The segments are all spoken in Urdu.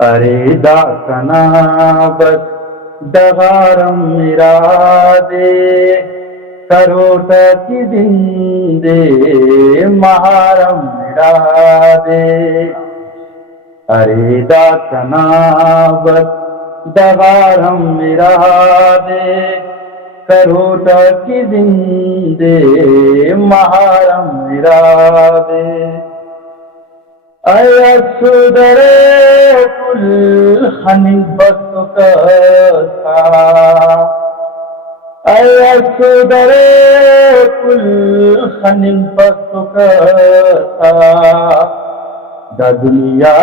ارے داکنا بس دغارم ارادے کروٹا کی دن دے مہارم ارادے ارے داکنا بس دغارم ارادے کروٹا کی دن دے مہارم ارادے ایسودرے کل خنی بسکتا ایسودرے کل خنی بسکتا دا دنیا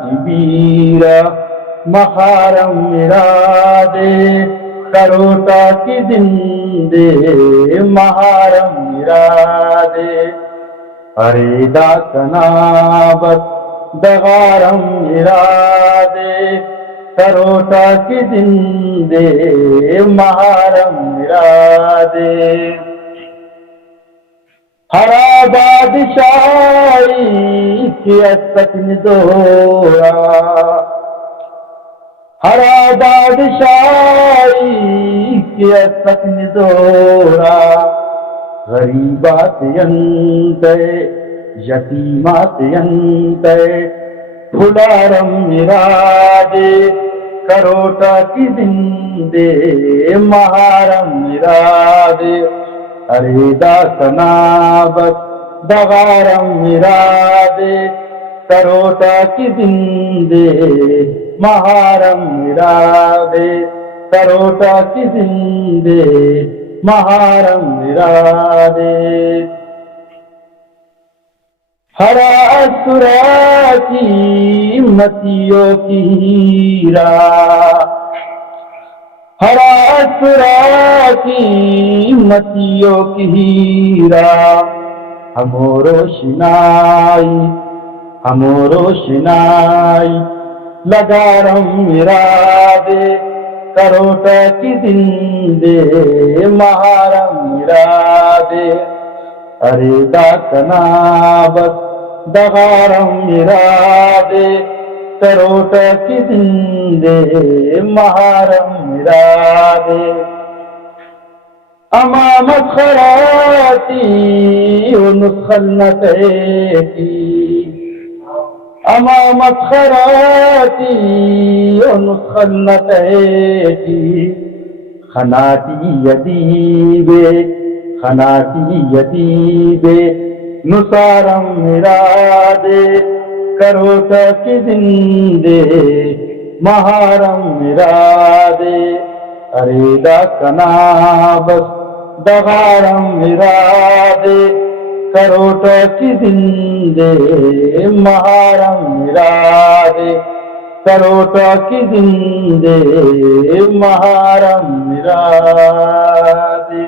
جبیرہ محارم ارادے کروٹا کی دن دے محارم ارادے ارے داکنا بس دغارم ارادے کروٹا کی دن دے محارم ارادے ہرا بادشاہی کی سکن دورا ہرا بادشاہی کی سکن دورا غریبات ینتے یتیمات ینتے پھلارم ارادے کروٹا کی دن دے مہارم ارادے ارے داکنا بس دغارم ارادے کروٹا کی دن دے مہارم ارادے کروٹا کی دن دے مہارم ارادے ہرا اسرا کی متیوں کی ہیرا ہرا اسرا کی متیوں کی ہیرا ہمو روشنائی لگارم ارادے کروٹا کی دن دے مہارم ارادے ارے داکنا بس دغارم ارادے کروٹا کی دن دے مہارم ارادے امامت خراتی ونسخلنتیتی امامت خراتی ونسخلنتیتی خناتی یدیبے نسارم ارادے کروٹا کی دن دے مہارم ارادے ارے داکنا بس دغارم ارادے کروٹا کی دن دے مہارم ارادے کروٹا کی دن دے مہارم ارادے